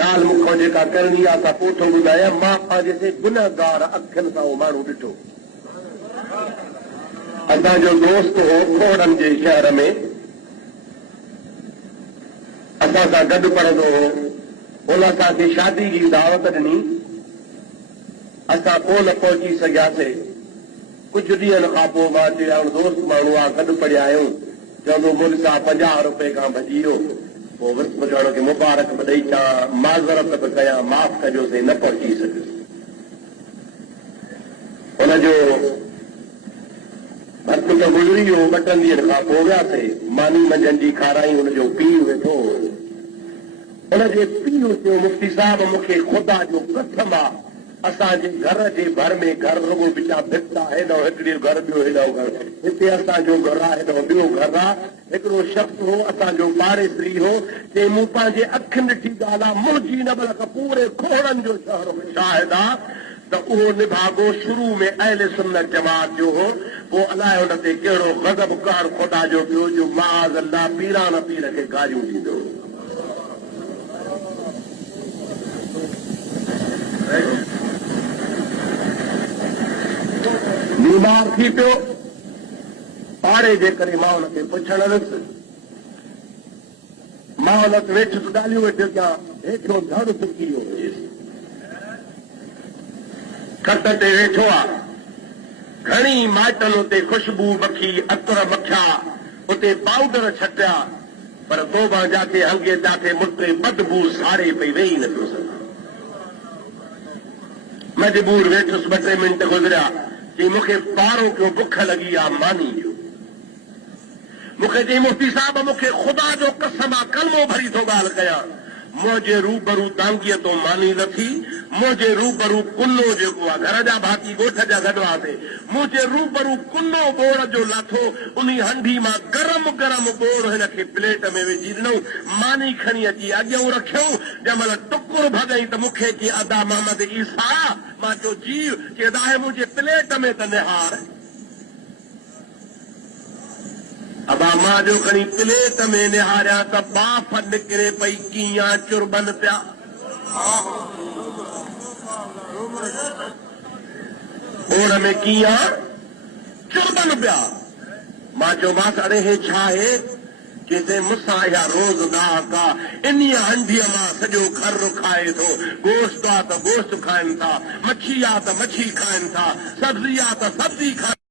ॻाल्हि मूंखां जेका करणी आहे त पोइ थो ॿुधायां मां पंहिंजे ते गुनहगार अखियुनि सां उहो माण्हू ॾिठो। असांजो दोस्त हो खोड़नि जे शहर में असां सां गॾु पढ़ंदो हो। उन असांखे शादी जी दावत ॾिनी। असां पोइ न पहुची सघियासीं। कुझु ॾींहंनि खां पोइ मां चयो दोस्त माण्हू आहे गॾु पढ़िया आहियूं। चवंदो मुल्क सां 50 रुपए खां भॼी वियो। पोइ विस्पति खे मुबारक बि ॾेई अचां, माज़रत बि कयां, माफ़ कजोसीं न पहुची सघियुसि। हुनजो भर्त त गुज़री वियो। 2 ॾींहंनि खां पोइ वियासीं। मानी मंझंदि जी खाराई। हुनजो पीउ वेठो। हुनजे पीउ चयो मुफ़्ती साहिब मूंखे ख़ुदा जो कसम आहे असांजे घर जे भर में घर रुगो बिचा भिता हेॾो हिकिड़ो घर ॿियो हेॾो घर। हिते असांजो घर आहे, हेॾो ॿियो घर आहे। हिकिड़ो शख़्स हो असांजो पाड़ेसरी हो। चई मूं पंहिंजे अखियुनि ॾिठी ॻाल्हि आहे, मुंहिंजी न बल्कि पूरे खोड़नि जो शहर में शाहिद आहे त उहो निभागो शुरू में अहले सुन्नत जमात जो हो। पोइ अलाए हुन ते कहिड़ो गज़ब कहर ख़ुदा जो पियो जो माज़ अल्लाह पीरान पीर खे गारियूं ॾींदो। बीमार थी पियो। पाड़े जे करे मां हुनखे पुछण वियुसि। मां हुन वटि वेठुसि, ॻाल्हियूं वेठो कयां। हेठो धड़ सुकी वियो। खट ते वेठो आहे। घणी माइटनि उते ख़ुशबू मखी, अतर मखिया, उते पाउडर छटिया, पर तोबा जाके हंगे जाके मुटे बदबू साड़े पई वेही न पियो सघां। मजबूर वेठुसि। 2-3 मिंट गुज़रिया। चई मूंखे पारो कयो, बुख लॻी आहे, मानी ॾियो। मूंखे चई मुफ़्ती साहिब मूंखे ख़ुदा जो कसम आहे, कलमो भरी थो ॻाल्हि कयां, मुंहिंजे रूबरू तांगीअ तो मानी न थी। मुंहिंजे रूबरू कुनो जेको आहे, घर जा भाती ॻोठ जा गॾु हुआसीं, मुंहिंजे रूबरू कुनो बोड़ जो लाथो। उन हंडी मां गरम गरम बोड़ हिनखे प्लेट में विझी ॾिनऊं। मानी खणी अची अॻियां रखियऊं। जंहिंमहिल टुकुर भॻई त मूंखे चई अदा मोहम्मद ईसा। मां चयो जीव। चई अदा आहे मुंहिंजे प्लेट में त निहार। अबा मां जो खणी प्लेट में निहारिया त बाफ़ निकिरे पई, कीअं चुरबन पिया। बोड़ में कीअं चुरबन पिया। मां चयो मां अड़े हे छा आहे? चइते मूंसां इहा रोज़ दाग आहे। इन हंडीअ मां सॼो घर खाए थो। गोश्त आहे त गोश्त खाइनि था, मच्छी आहे त मच्छी खाइनि था, सब्ज़ी आहे त सब्ज़ी खाइनि